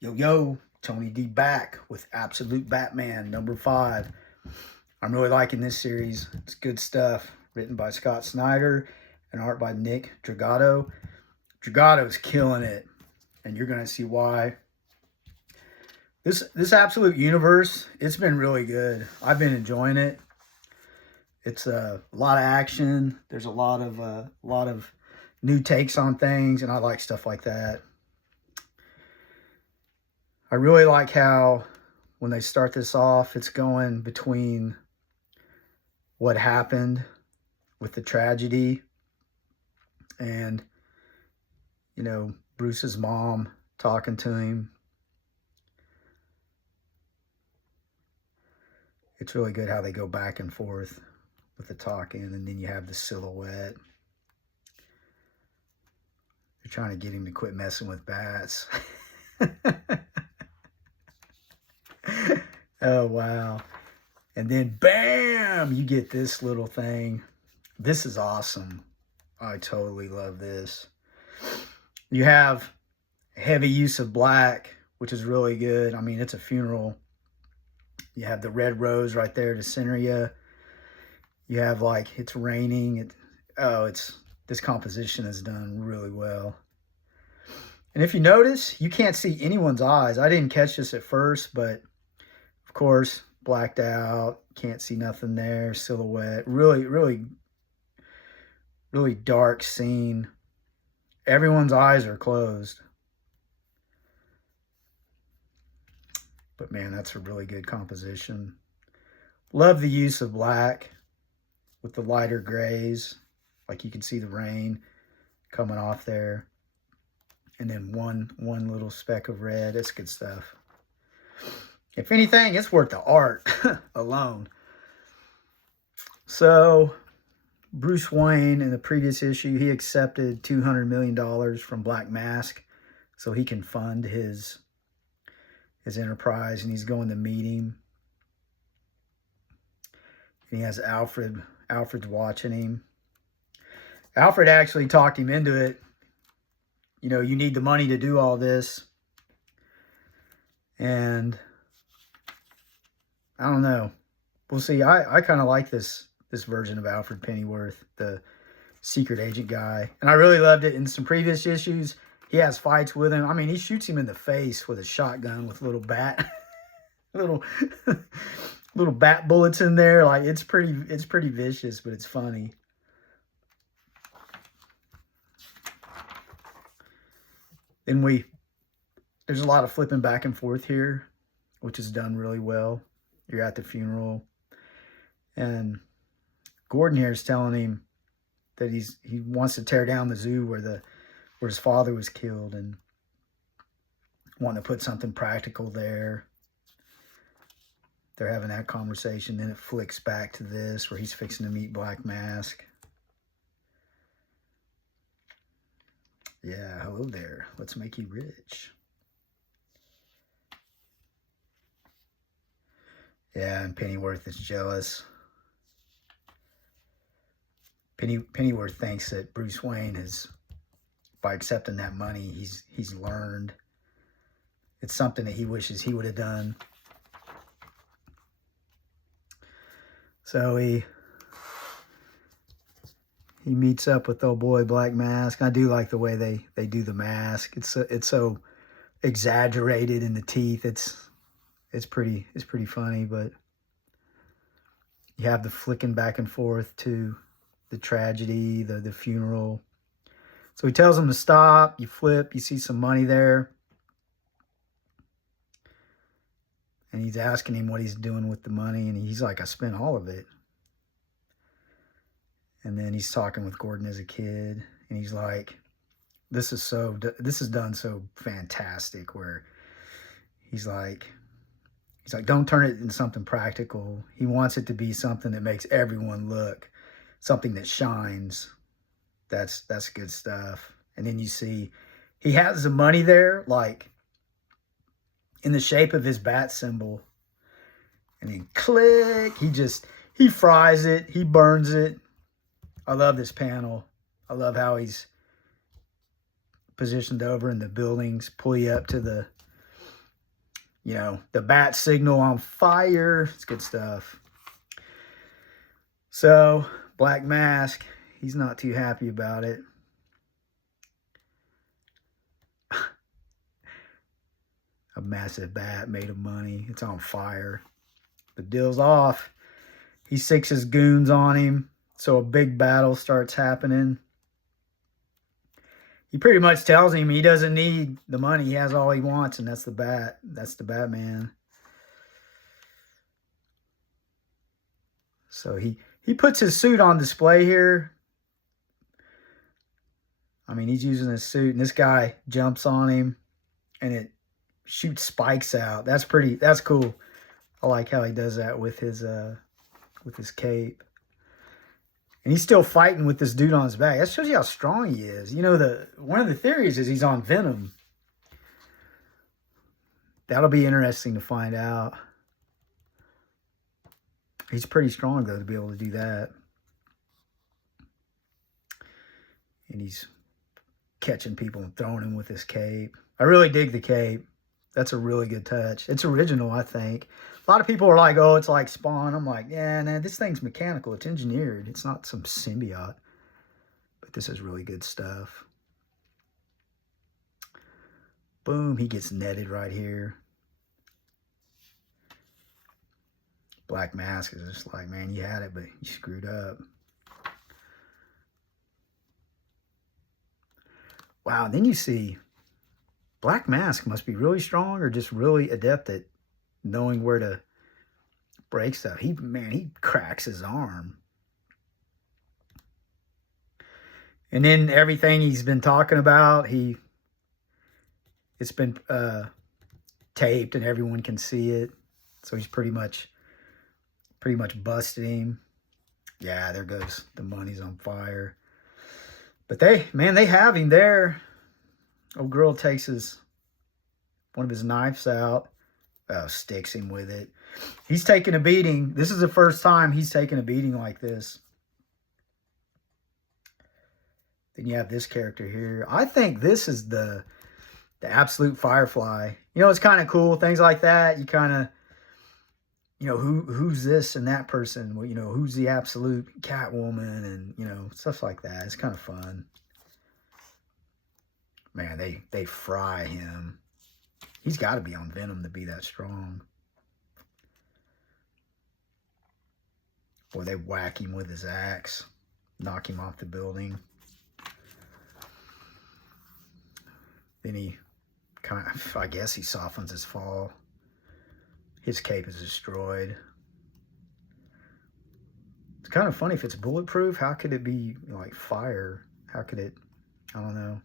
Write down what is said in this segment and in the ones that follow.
Yo, yo, Tony D back with Absolute Batman #5. I'm really liking this series. It's good stuff. Written by Snyder and art by Nick Dragotta. Dragotta's killing it, and you're going to see why. This Absolute universe, it's been really good. I've been enjoying it. It's a lot of action. There's a lot of new takes on things, and I like stuff like that. I really like how when they start this off, it's going between what happened with the tragedy and, Bruce's mom talking to him. It's really good how they go back and forth with the talking, and then you have the silhouette. They're trying to get him to quit messing with bats. Oh, wow. And then, bam, you get this little thing. This is awesome. I totally love this. You have heavy use of black, which is really good. I mean, it's a funeral. You have the red rose right there to center you. You have, it's raining. This composition is done really well. And if you notice, you can't see anyone's eyes. I didn't catch this at first, but of course, blacked out, can't see nothing there, silhouette, really dark scene. Everyone's eyes are closed. But man, that's a really good composition. Love the use of black with the lighter grays. Like you can see the rain coming off there. And then one little speck of red. It's good stuff. If anything, it's worth the art alone. So, Bruce Wayne, in the previous issue, he accepted $200 million from Black Mask so he can fund his enterprise, and he's going to meet him. And he has Alfred. Alfred's watching him. Alfred actually talked him into it. You need the money to do all this. And I don't know. We'll see. I kind of like this version of Alfred Pennyworth, the secret agent guy. And I really loved it. In some previous issues, he has fights with him. I mean, he shoots him in the face with a shotgun with little bat, little bat bullets in there. Like it's pretty vicious, but it's funny. Then there's a lot of flipping back and forth here, which is done really well. You're at the funeral, and Gordon here is telling him that he wants to tear down the zoo where his father was killed, and wanting to put something practical there. They're having that conversation. Then it flicks back to this where he's fixing to meet Black Mask. Yeah, hello there. Let's make you rich. Yeah, and Pennyworth is jealous. Pennyworth thinks that Bruce Wayne by accepting that money, he's learned. It's something that he wishes he would have done. So he meets up with old boy Black Mask. I do like the way they do the mask. It's so exaggerated in the teeth. It's pretty funny, but you have the flicking back and forth to the tragedy, the funeral. So he tells him to stop. You flip. You see some money there. And he's asking him what he's doing with the money. And he's like, I spent all of it. And then he's talking with Gordon as a kid. And he's like, this is done so fantastic, where he's like, don't turn it into something practical. He wants it to be something that makes everyone look, something that shines. That's good stuff. And then you see he has the money there, like in the shape of his bat symbol. And then click, he fries it, he burns it. I love this panel. I love how he's positioned over in the buildings, pull you up to the you know, the bat signal on fire. It's good stuff. So, Black Mask, he's not too happy about it. A massive bat made of money. It's on fire. The deal's off. He sinks his goons on him. So a big battle starts happening. He pretty much tells him he doesn't need the money. He has all he wants, and that's the bat. That's the Batman. So he puts his suit on display here. I mean, he's using his suit, and this guy jumps on him, and it shoots spikes out. That's cool. I like how he does that with his cape. And he's still fighting with this dude on his back. That shows you how strong he is. You know, one of the theories is he's on Venom. That'll be interesting to find out. He's pretty strong, though, to be able to do that. And he's catching people and throwing them with his cape. I really dig the cape. That's a really good touch. It's original, I think. A lot of people are like, oh, it's like Spawn. I'm like, yeah, nah, this thing's mechanical. It's engineered. It's not some symbiote. But this is really good stuff. Boom, he gets netted right here. Black Mask is just like, man, you had it, but you screwed up. Wow, and then you see Black Mask must be really strong or just really adept at knowing where to break stuff. He cracks his arm. And then everything he's been talking about, it's been taped and everyone can see it. So he's pretty much busted him. Yeah, there goes the money's on fire. But they have him there. Old girl takes one of his knives out. Sticks him with it. He's taking a beating. This is the first time he's taken a beating like this. Then you have this character here. I think this is the absolute Firefly. You know, it's kind of cool. Things like that. You kind of, you know, who's this and that person? Well, you know, who's the absolute Catwoman and, you know, stuff like that. It's kind of fun. Man, they fry him. He's got to be on Venom to be that strong. Or they whack him with his axe. Knock him off the building. Then he kind of, I guess he softens his fall. His cape is destroyed. It's kind of funny. If it's bulletproof, how could it be like fire? How could it, I don't know.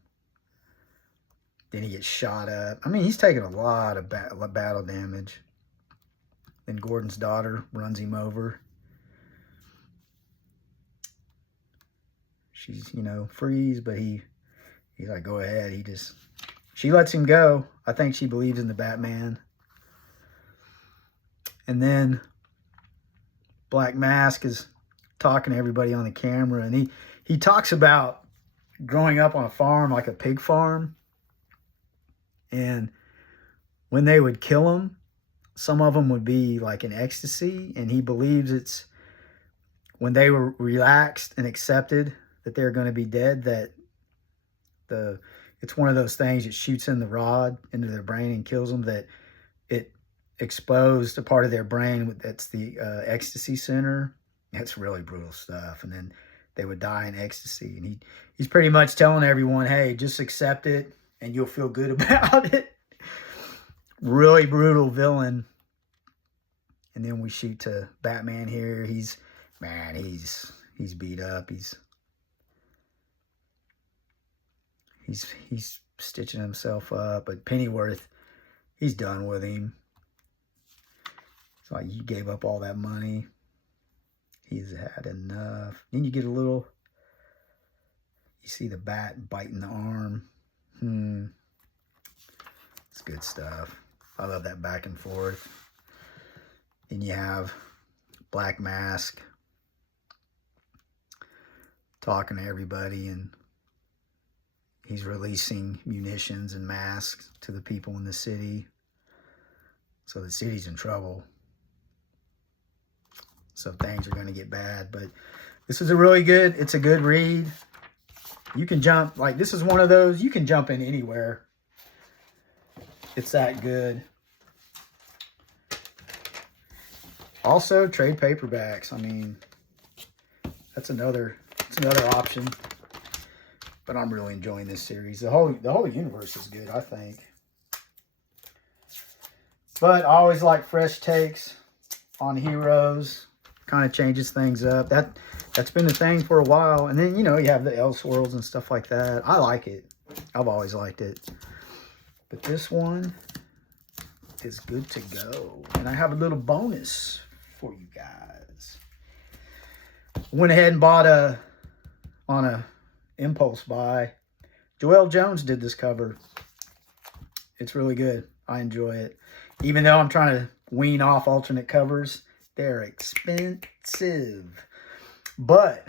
Then he gets shot up. I mean, he's taking a lot of battle damage. Then Gordon's daughter runs him over. She's, you know, freeze, but he's like, go ahead. She lets him go. I think she believes in the Batman. And then Black Mask is talking to everybody on the camera. And he talks about growing up on a farm, like a pig farm. And when they would kill him, some of them would be like in ecstasy. And he believes it's when they were relaxed and accepted that they're going to be dead, that it's one of those things that shoots in the rod into their brain and kills them, that it exposed a part of their brain that's the ecstasy center. That's really brutal stuff. And then they would die in ecstasy. And he's pretty much telling everyone, hey, just accept it and you'll feel good about it. Really brutal villain. And then we shoot to Batman here. He's beat up. He's stitching himself up. But Pennyworth, he's done with him. It's like, you gave up all that money. He's had enough. Then you get you see the bat biting the arm. It's good stuff. I love that back and forth. Then you have Black Mask talking to everybody, and he's releasing munitions and masks to the people in the city. So the city's in trouble. So things are going to get bad. But this is it's a good read. You can jump, like this is one of those, you can jump in anywhere. It's that good. Also, trade paperbacks. I mean, that's another option. But I'm really enjoying this series. The whole universe is good, I think. But I always like fresh takes on heroes. Kind of changes things up. That's been the thing for a while. And then, you know, you have the Elseworlds and stuff like that. I like it. I've always liked it. But this one is good to go. And I have a little bonus for you guys. Went ahead and bought on a impulse buy. Joelle Jones did this cover. It's really good. I enjoy it. Even though I'm trying to wean off alternate covers, they're expensive. But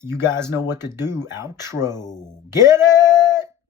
you guys know what to do. Outro. Get it!